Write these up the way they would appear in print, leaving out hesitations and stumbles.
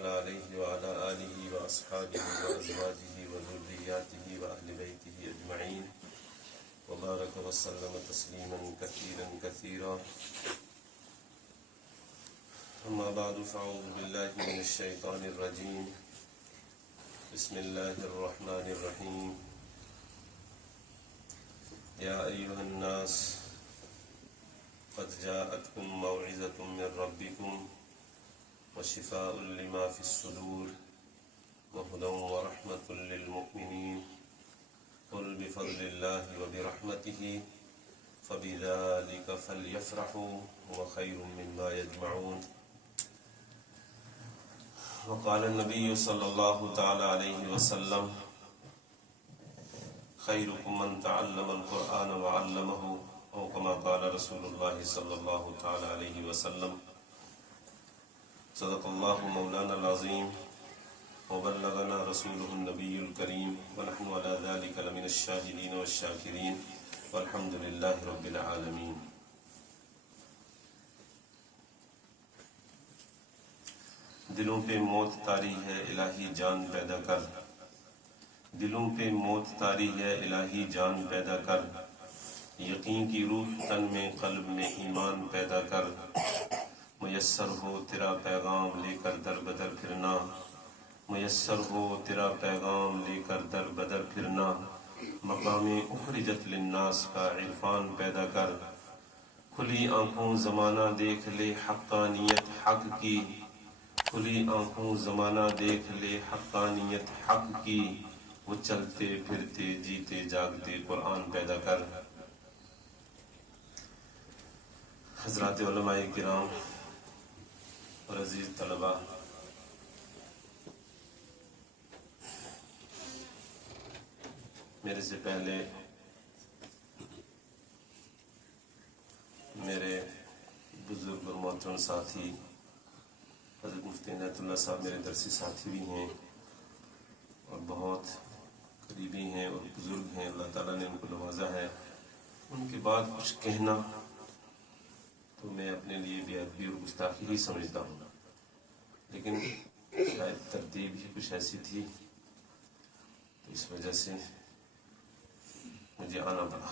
تعالى عليه وعلى آله وأصحابه وأزواجه وذرياته وأهل بيته أجمعين وبارك وسلم تسليما كثيرا كثيرا. أما بعد فأعوذ بالله من الشيطان الرجيم. بسم الله الرحمن الرحيم. يا أيها الناس قد جاءتكم موعظة من ربكم وشفاء لما في الصدور وهدى ورحمة للمؤمنين. قل بفضل الله وبرحمته فبذلك فليفرحوا هو خير مما يجمعون. وقال النبي صلى الله تعالى عليه وسلم خيركم من تعلم القرآن وعلمه أو كما قال رسول الله صلى الله تعالى عليه وسلم. صدق الله مولانا العظيم وبلغنا رسوله النبي الكريم ونحن على ذلك لمن الشاهدين والشاكرين والحمد لله رب العالمين. دلوں پہ موت طاری ہے الہی جان پیدا کر. دلوں پہ موت طاری ہے الہی جان پیدا کر. یقین کی روح تن میں قلب میں ایمان پیدا کر. میسر ہو تیرا پیغام لے کر در بدر پھرنا. میسر ہو تیرا پیغام لے کر در بدر پھرنا. مقام اخرجت للناس کا عرفان پیدا کر. کھلی آنکھوں زمانہ دیکھ لے حقانیت حق کی. کھلی آنکھوں زمانہ دیکھ لے حقانیت حق کی. وہ چلتے پھرتے جیتے جاگتے قرآن پیدا کر. حضرات علماء کرام اور عزیز طلباء، میرے سے پہلے میرے بزرگ اور محترم ساتھی حضرت مفتی عنایت اللہ صاحب میرے درسی ساتھی بھی ہیں اور بہت قریبی ہیں اور بزرگ ہیں. اللہ تعالیٰ نے ان کو نوازا ہے. ان کے بعد کچھ کہنا تو میں اپنے لیے بے ادبی اور گستاخی ہی سمجھتا ہوں، لیکن شاید ترتیب ہی کچھ ایسی تھی تو اس وجہ سے مجھے آنا پڑا.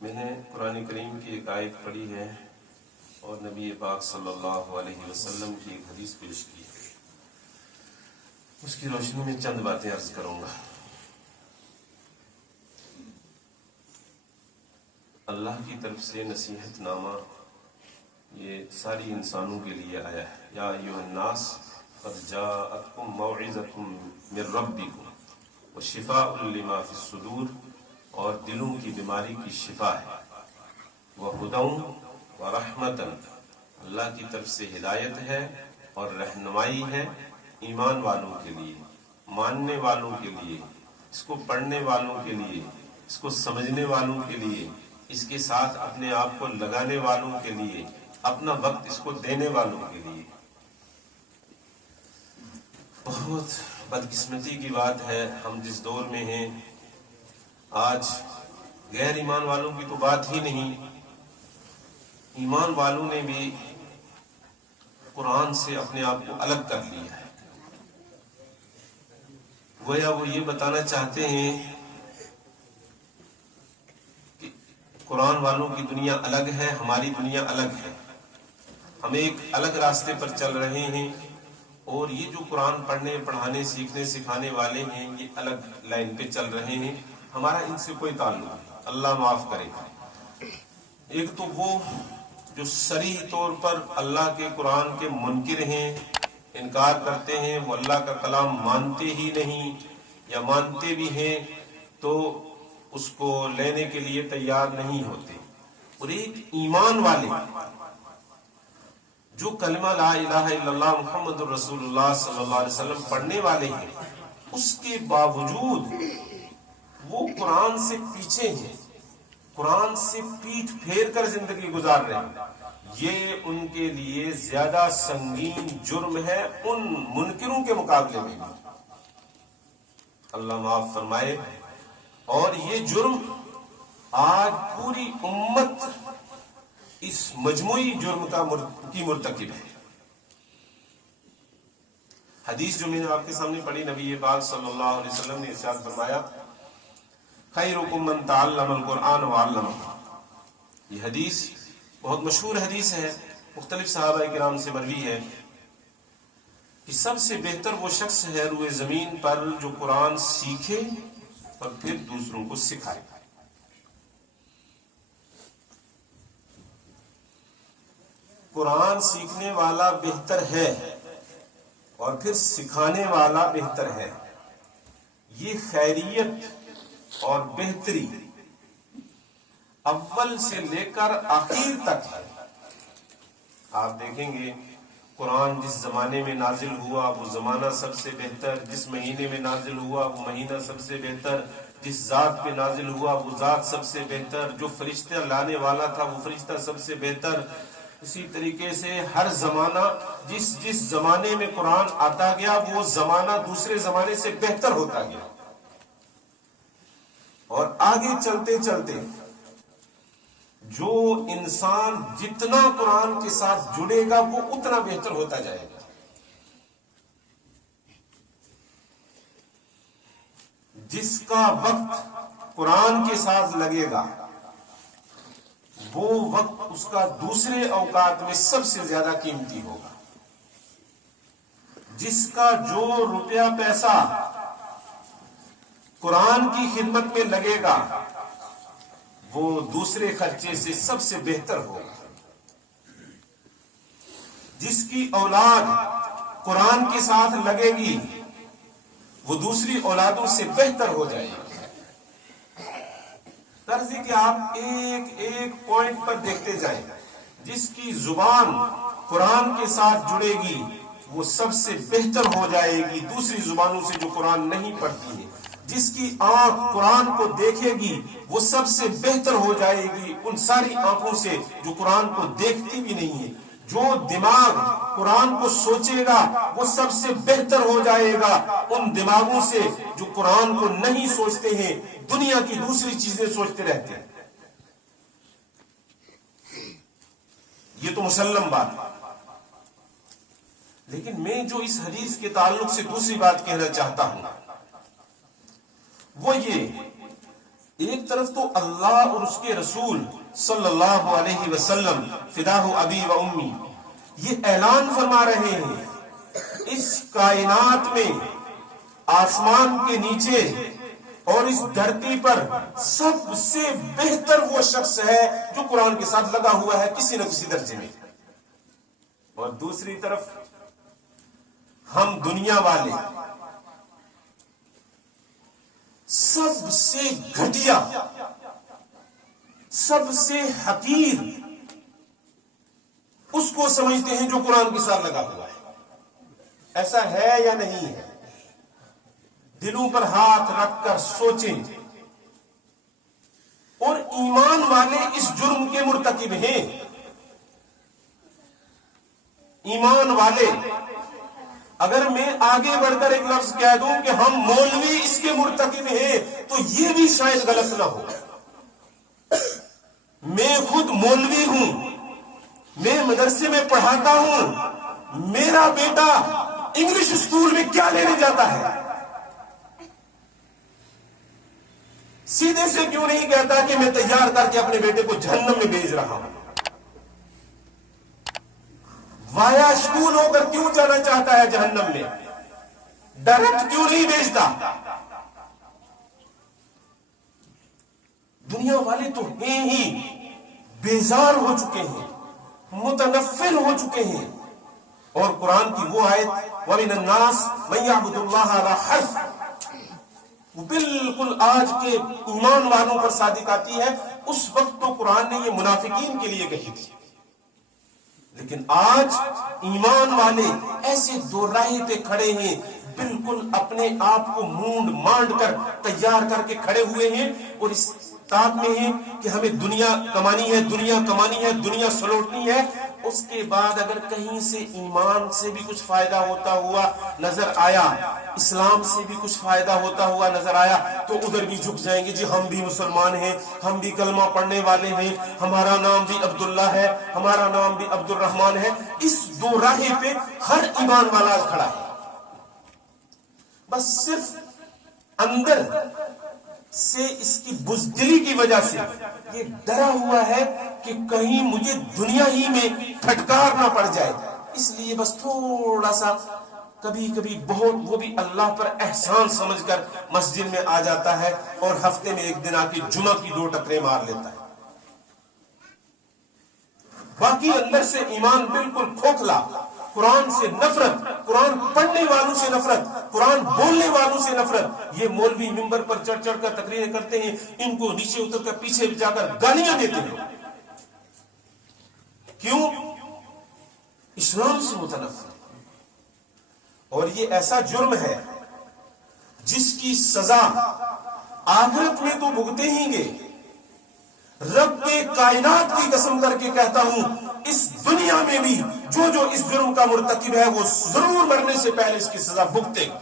میں نے قرآن کریم کی ایک آیت پڑھی ہے اور نبی پاک صلی اللہ علیہ وسلم کی ایک حدیث پیش کی ہے. اس کی روشنی میں چند باتیں عرض کروں گا. اللہ کی طرف سے نصیحت نامہ یہ ساری انسانوں کے لیے آیا ہے. یا ایھا الناس قد جاءتکم موعظۃ من ربکم وشفاء لما فی الصدور، اور دلوں کی بیماری کی شفا ہے. وہدی ورحمۃ، اللہ کی طرف سے ہدایت ہے اور رہنمائی ہے ایمان والوں کے لیے، ماننے والوں کے لیے، اس کو پڑھنے والوں کے لیے، اس کو سمجھنے والوں کے لیے، اس کے ساتھ اپنے آپ کو لگانے والوں کے لیے، اپنا وقت اس کو دینے والوں کے لیے. بہت بدقسمتی کی بات ہے ہم جس دور میں ہیں آج غیر ایمان والوں کی تو بات ہی نہیں، ایمان والوں نے بھی قرآن سے اپنے آپ کو الگ کر لیا ہے. گویا وہ یہ بتانا چاہتے ہیں کہ قرآن والوں کی دنیا الگ ہے، ہماری دنیا الگ ہے. ہم ایک الگ راستے پر چل رہے ہیں اور یہ جو قرآن پڑھنے پڑھانے سیکھنے سکھانے والے ہیں یہ الگ لائن پہ چل رہے ہیں. ہمارا ان سے کوئی تعلق نہیں، اللہ معاف کرے. ایک تو وہ جو صریح طور پر اللہ کے قرآن کے منکر ہیں، انکار کرتے ہیں، وہ اللہ کا کلام مانتے ہی نہیں، یا مانتے بھی ہیں تو اس کو لینے کے لیے تیار نہیں ہوتے. اور ایک ایمان والے جو کلمہ لا الہ الا اللہ محمد الرسول اللہ صلی اللہ علیہ وسلم پڑھنے والے ہیں، اس کے باوجود وہ قرآن سے پیچھے ہیں، قرآن سے پیٹھ پھیر کر زندگی گزار رہے ہیں. یہ ان کے لیے زیادہ سنگین جرم ہے ان منکروں کے مقابلے میں. اللہ معاف فرمائے. اور یہ جرم آج پوری امت اس مجموعی جرم کی مرتکب ہے. حدیث جو میں نے آپ کے سامنے پڑھی، نبی پاک صلی اللہ علیہ وسلم نے ارشاد فرمایا خیرکم من تعلم القرآن وعلمہ. یہ حدیث بہت مشہور حدیث ہے، مختلف صحابہ کرام سے مروی ہے کہ سب سے بہتر وہ شخص ہے روئے زمین پر جو قرآن سیکھے اور پھر دوسروں کو سکھائے. قرآن سیکھنے والا بہتر ہے اور پھر سکھانے والا بہتر ہے. یہ خیریت اور بہتری اول سے لے کر آخر تک ہے. آپ دیکھیں گے قرآن جس زمانے میں نازل ہوا وہ زمانہ سب سے بہتر، جس مہینے میں نازل ہوا وہ مہینہ سب سے بہتر، جس ذات پہ نازل ہوا وہ ذات سب سے بہتر، جو فرشتہ لانے والا تھا وہ فرشتہ سب سے بہتر. اسی طریقے سے ہر زمانہ جس زمانے میں قرآن آتا گیا وہ زمانہ دوسرے زمانے سے بہتر ہوتا گیا، اور آگے چلتے چلتے جو انسان جتنا قرآن کے ساتھ جڑے گا وہ اتنا بہتر ہوتا جائے گا. جس کا وقت قرآن کے ساتھ لگے گا وہ وقت اس کا دوسرے اوقات میں سب سے زیادہ قیمتی ہوگا. جس کا جو روپیہ پیسہ قرآن کی خدمت میں لگے گا وہ دوسرے خرچے سے سب سے بہتر ہوگا. جس کی اولاد قرآن کے ساتھ لگے گی وہ دوسری اولادوں سے بہتر ہو جائے گی. طرز کہ آپ ایک ایک پوائنٹ پر دیکھتے جائیں. جس کی زبان قرآن کے ساتھ جڑے گی وہ سب سے بہتر ہو جائے گی دوسری زبانوں سے جو قرآن نہیں پڑھتی ہے. جس کی آنکھ قرآن کو دیکھے گی وہ سب سے بہتر ہو جائے گی ان ساری آنکھوں سے جو قرآن کو دیکھتی بھی نہیں ہے. جو دماغ قرآن کو سوچے گا وہ سب سے بہتر ہو جائے گا ان دماغوں سے جو قرآن کو نہیں سوچتے ہیں، دنیا کی دوسری چیزیں سوچتے رہتے ہیں. یہ تو مسلم بات ہے. لیکن میں جو اس حدیث کے تعلق سے دوسری بات کہنا چاہتا ہوں وہ یہ، ایک طرف تو اللہ اور اس کے رسول صلی اللہ علیہ وسلم فداہ ابی و امی یہ اعلان فرما رہے ہیں اس کائنات میں آسمان کے نیچے اور اس دھرتی پر سب سے بہتر وہ شخص ہے جو قرآن کے ساتھ لگا ہوا ہے کسی نہ کسی درجے میں. اور دوسری طرف ہم دنیا والے سب سے گھٹیا، سب سے حقیر اس کو سمجھتے ہیں جو قرآن کے ساتھ لگا ہوا ہے. ایسا ہے یا نہیں ہے؟ دلوں پر ہاتھ رکھ کر سوچیں. اور ایمان والے اس جرم کے مرتکب ہیں. ایمان والے، اگر میں آگے بڑھ کر ایک لفظ کہہ دوں کہ ہم مولوی اس کے مرتکب ہیں تو یہ بھی شاید غلط نہ ہو. میں خود مولوی ہوں، میں مدرسے میں پڑھاتا ہوں. میرا بیٹا انگلش اسکول میں کیا لینے جاتا ہے؟ سیدھے سے کیوں نہیں کہتا کہ میں تیار کر کے اپنے بیٹے کو جہنم میں بھیج رہا ہوں؟ وایا اسکول ہو کر کیوں جانا چاہتا ہے جہنم میں؟ ڈائریکٹ کیوں نہیں بھیجتا؟ دنیا والے تو ہیں ہی بیزار ہو چکے ہیں، متنفر ہو چکے ہیں. اور قرآن کی وہ آیت وَمِنَ النَّاسِ مَن يَعْبُدُ اللَّهَ عَلَى حَرْفٍ وہ بالکل آج کے ایمان والوں پر صادق آتی ہے. اس وقت تو قرآن نے یہ منافقین کے لیے کہی تھی، لیکن آج ایمان والے ایسے دو راہی پہ کھڑے ہیں، بالکل اپنے آپ کو مونڈ مانڈ کر تیار کر کے کھڑے ہوئے ہیں اور اس طاق میں ہیں کہ ہمیں دنیا کمانی ہے، دنیا کمانی ہے، دنیا سلوٹنی ہے. اس کے بعد اگر کہیں سے ایمان سے بھی کچھ فائدہ ہوتا ہوا نظر آیا، اسلام سے بھی کچھ فائدہ ہوتا ہوا نظر آیا تو ادھر بھی جھک جائیں گے. جی ہم بھی مسلمان ہیں، ہم بھی کلمہ پڑھنے والے ہیں، ہمارا نام بھی عبداللہ ہے، ہمارا نام بھی عبد الرحمان ہے. اس دو راہی پہ ہر ایمان والا کھڑا ہے. بس صرف اندر سے اس کی بزدلی کی وجہ سے یہ ڈرا ہوا ہے کہ کہیں مجھے دنیا ہی میں پھٹکار نہ پڑ جائے، اس لیے بس تھوڑا سا کبھی کبھی بہت، وہ بھی اللہ پر احسان سمجھ کر مسجد میں آ جاتا ہے اور ہفتے میں ایک دن آ کے جمعہ کی 2 ٹکرے مار لیتا ہے۔ باقی اندر سے ایمان بالکل کھوکھلا، قرآن سے نفرت، قرآن پڑھنے والوں سے نفرت، قرآن بولنے والوں سے نفرت۔ یہ مولوی منبر پر چڑھ چڑھ کر تقریریں کرتے ہیں، ان کو نیچے اتر کر پیچھے جا کر گالیاں دیتے ہیں۔ کیوں؟ اسلام سے متنفر۔ اور یہ ایسا جرم ہے جس کی سزا آخرت میں تو بھگتے ہی گے، رب کائنات کی قسم کر کے کہتا ہوں اس دنیا میں بھی جو اس جرم کا مرتکب ہے وہ ضرور مرنے سے پہلے اس کی سزا بھگتے گا۔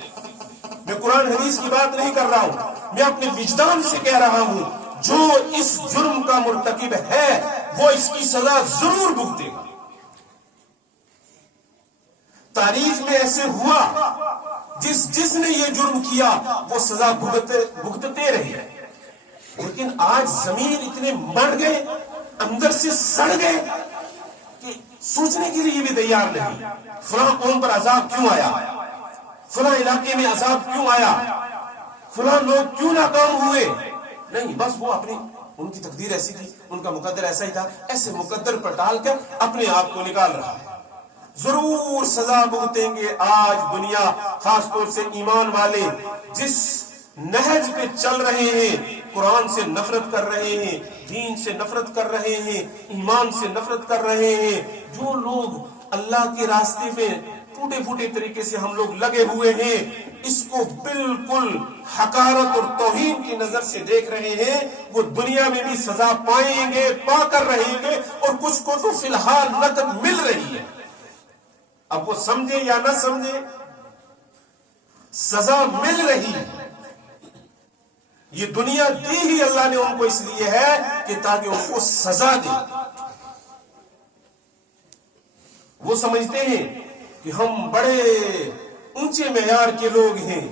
میں قرآن حدیث کی بات نہیں کر رہا ہوں، میں اپنے وجدان سے کہہ رہا ہوں، جو اس جرم کا مرتکب ہے وہ اس کی سزا ضرور بھگتے گا۔ تاریخ میں ایسے ہوا جس نے یہ جرم کیا وہ سزا بھگتتے رہے، لیکن آج زمین اتنے مر گئے، اندر سے سڑ گئے کہ سوچنے کے لیے بھی تیار نہیں۔ فلاں قوم پر عذاب کیوں آیا، فلاں علاقے میں عذاب کیوں آیا، فلاں لوگ کیوں ناکام ہوئے، نہیں، بس وہ ان کی تقدیر ایسی تھی، ان کا مقدر ایسا ہی تھا، ایسے مقدر پر ڈال کر اپنے آپ کو نکال رہا ہے۔ ضرور سزا بھگتیں گے آج دنیا، خاص طور سے ایمان والے جس نہج پہ چل رہے ہیں، قرآن سے نفرت کر رہے ہیں، دین سے نفرت کر رہے ہیں، ایمان سے نفرت کر رہے ہیں۔ جو لوگ اللہ کے راستے میں ٹوٹے پھوٹے طریقے سے ہم لوگ لگے ہوئے ہیں، اس کو بالکل حقارت اور توہین کی نظر سے دیکھ رہے ہیں، وہ دنیا میں بھی سزا پائیں گے، پا کر رہیں گے، اور کچھ کو تو فی الحال نقد مل رہی ہے۔ اب وہ سمجھے یا نہ سمجھے، سزا مل رہی ہے۔ یہ دنیا دی ہی اللہ نے ان کو اس لیے ہے کہ تاکہ ان کو سزا دے۔ وہ سمجھتے ہیں کہ ہم بڑے اونچے معیار کے لوگ ہیں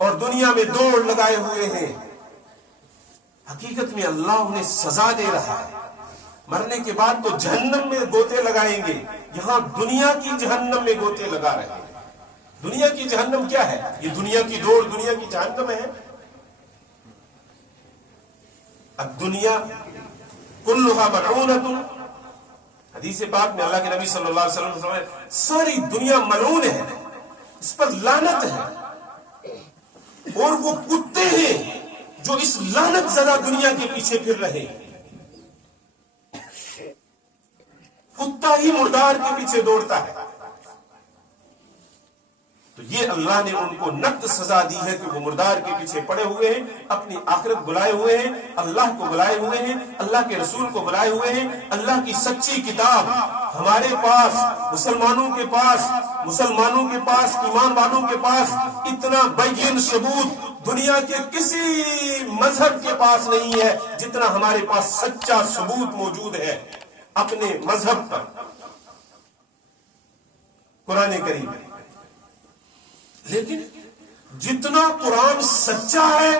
اور دنیا میں دوڑ لگائے ہوئے ہیں، حقیقت میں اللہ انہیں سزا دے رہا ہے۔ مرنے کے بعد تو جہنم میں گوتے لگائیں گے، یہاں دنیا کی جہنم میں گوتے لگا رہے ہیں۔ دنیا کی جہنم کیا ہے؟ یہ دنیا کی دوڑ دنیا کی جہنم ہے۔ الدنیا کلھا ملعونۃ، حدیث پاک میں اللہ کے نبی صلی اللہ علیہ وسلم نے فرمایا ساری دنیا ملعون ہے، اس پر لعنت ہے، اور وہ کتے ہیں جو اس لعنت زدہ دنیا کے پیچھے پھر رہے ہیں۔ کتا ہی مردار کے پیچھے دوڑتا ہے۔ تو یہ اللہ نے ان کو نقد سزا دی ہے کہ وہ مردار کے پیچھے پڑے ہوئے ہیں، اپنی آخرت بلائے ہوئے ہیں، اللہ کو بلائے ہوئے ہیں، اللہ کے رسول کو بلائے ہوئے ہیں۔ اللہ کی سچی کتاب ہمارے پاس، مسلمانوں کے پاس، ایمان والوں کے پاس اتنا بین ثبوت دنیا کے کسی مذہب کے پاس نہیں ہے جتنا ہمارے پاس سچا ثبوت موجود ہے اپنے مذہب پر، قرآن کریم۔ لیکن جتنا قرآن سچا ہے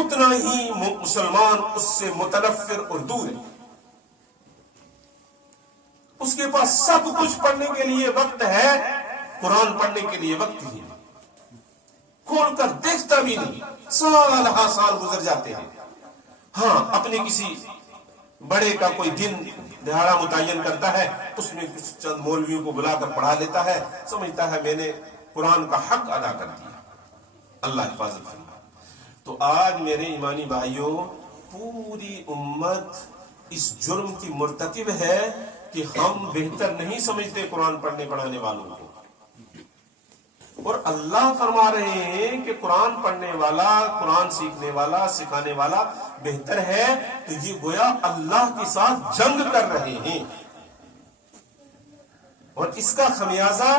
اتنا ہی مسلمان اس سے متنفر اور دور ہے۔ اس کے پاس سب کچھ پڑھنے کے لیے وقت ہے، قرآن پڑھنے کے لیے وقت ہی نہیں، کھول کر دیکھتا بھی نہیں، سال ہا سال گزر جاتے ہیں۔ ہاں، اپنے کسی بڑے کا کوئی دن دہاڑا متعین کرتا ہے، اس میں کچھ چند مولویوں کو بلا کر پڑھا لیتا ہے، سمجھتا ہے میں نے قرآن کا حق ادا کر دیا، اللہ حفاظت فرمائے۔ تو آج میرے ایمانی بھائیوں، پوری امت اس جرم کی مرتکب ہے کہ ہم بہتر نہیں سمجھتے قرآن پڑھنے پڑھانے والوں کو، اور اللہ فرما رہے ہیں کہ قرآن پڑھنے والا، قرآن سیکھنے والا، سکھانے والا بہتر ہے۔ تو یہ گویا اللہ کے ساتھ جنگ کر رہے ہیں، اور اس کا خمیازہ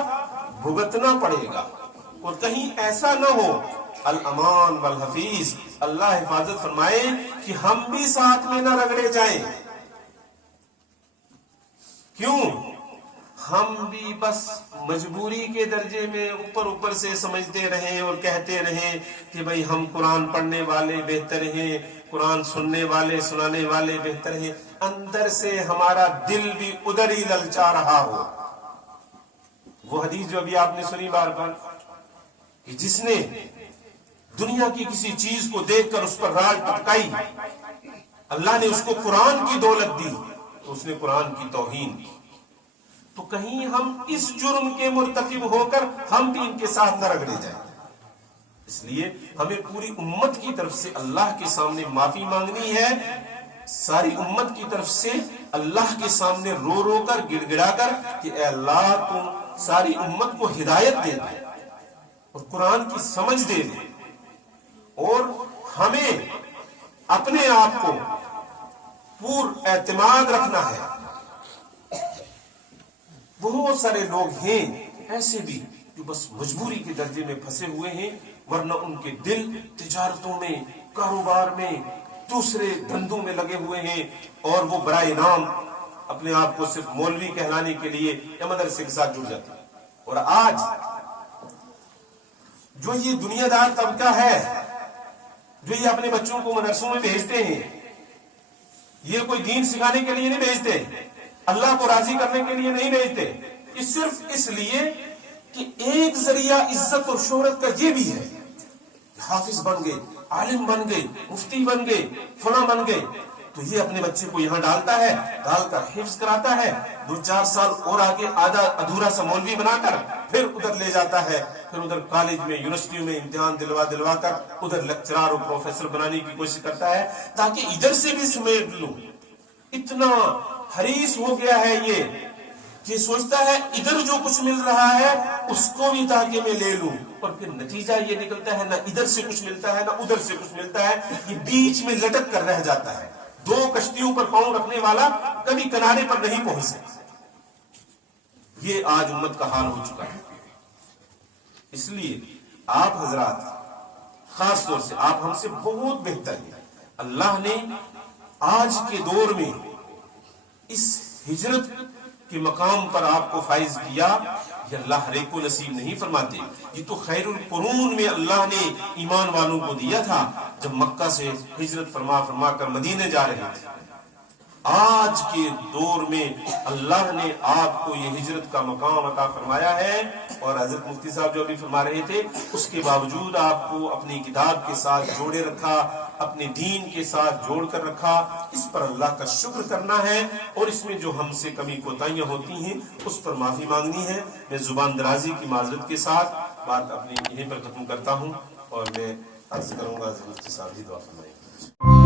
بھگتنا پڑے گا۔ اور کہیں ایسا نہ ہو، الامان والحفیظ، اللہ حفاظت فرمائے کہ ہم بھی ساتھ میں نہ رگڑے جائیں۔ کیوں؟ ہم بھی بس مجبوری کے درجے میں اوپر سے سمجھتے رہیں اور کہتے رہیں کہ بھئی ہم قرآن پڑھنے والے بہتر ہیں، قرآن سننے والے سنانے والے بہتر ہیں، اندر سے ہمارا دل بھی ادھر ہی للچا رہا ہو۔ وہ حدیث جو ابھی آپ نے سنی بار بار کہ جس نے دنیا کی کسی چیز کو دیکھ کر اس پر راج ٹپکائی، اللہ نے اس کو قرآن کی دولت دی تو اس نے قرآن کی توہین کی۔ تو کہیں ہم اس جرم کے مرتکب ہو کر ہم بھی ان کے ساتھ نہ رگڑے جائیں۔ اس لیے ہمیں پوری امت کی طرف سے اللہ کے سامنے معافی مانگنی ہے، ساری امت کی طرف سے اللہ کے سامنے رو رو کر گڑ گڑا کر کہ اے اللہ تم ساری امت کو ہدایت دے دے اور قرآن کی سمجھ دے دے، اور ہمیں اپنے آپ کو پور اعتماد رکھنا ہے۔ بہت سارے لوگ ہیں ایسے بھی جو بس مجبوری کے درجے میں پھنسے ہوئے ہیں، ورنہ ان کے دل تجارتوں میں، کاروبار میں، دوسرے دھندوں میں لگے ہوئے ہیں، اور وہ برائے نام اپنے آپ کو صرف مولوی کہلانے کے لیے یا مدرسے کے ساتھ جڑ جاتے ہیں۔ اور آج جو یہ دنیا دار طبقہ ہے جو یہ اپنے بچوں کو مدرسوں میں بھیجتے ہیں، یہ کوئی دین سکھانے کے لیے نہیں بھیجتے، اللہ کو راضی کرنے کے لیے نہیں بھیجتے، یہ صرف اس لیے کہ ایک ذریعہ عزت اور شہرت کا یہ بھی ہے، حافظ بن گئے، عالم بن گئے، مفتی بن گئے، فلاں بن گئے، تو یہ اپنے بچے کو یہاں ڈالتا ہے، ڈال کر حفظ کراتا ہے، 2-4 سال اور آگے آدھا ادھورا سا مولوی بنا کر پھر ادھر لے جاتا ہے، پھر ادھر کالج میں یونیورسٹیوں میں امتحان دلوا کر ادھر لیکچرار اور پروفیسر بنانے کی کوشش کرتا ہے تاکہ ادھر سے بھی سمیٹ لوں۔ اتنا حریص ہو گیا ہے یہ سوچتا ہے ادھر جو کچھ مل رہا ہے اس کو بھی تاکہ میں لے لوں، اور پھر نتیجہ یہ نکلتا ہے نہ ادھر سے کچھ ملتا ہے نہ ادھر سے کچھ ملتا ہے، یہ بیچ میں لٹک کر رہ جاتا ہے۔ 2 کشتیوں پر پاؤں رکھنے والا کبھی کنارے پر نہیں پہنچ سکتا۔ یہ آج امت کا حال ہو چکا ہے۔ اس لیے آپ حضرات خاص طور سے آپ ہم سے بہت بہتر ہیں۔ اللہ نے آج کے دور میں اس ہجرت کے مقام پر آپ کو فائز کیا، یہ اللہ ہر ایک کو نصیب نہیں فرماتے۔ یہ تو خیر القرون میں اللہ نے ایمان والوں کو دیا تھا جب مکہ سے ہجرت فرما کر مدینے جا رہے تھے۔ آج کے دور میں اللہ نے آپ کو یہ ہجرت کا مقام عطا فرمایا ہے، اور حضرت مفتی صاحب جو ابھی فرما رہے تھے اس کے باوجود آپ کو اپنی کتاب کے ساتھ جوڑے رکھا، اپنے دین کے ساتھ جوڑ کر رکھا۔ اس پر اللہ کا شکر کرنا ہے، اور اس میں جو ہم سے کمی کوتاہیاں ہوتی ہیں اس پر معافی مانگنی ہے۔ میں زبان درازی کی معذرت کے ساتھ بات اپنی یہیں پر ختم کرتا ہوں، اور میں عرض کروں گا حضرت مفتی صاحب جی دعا فرمائیں۔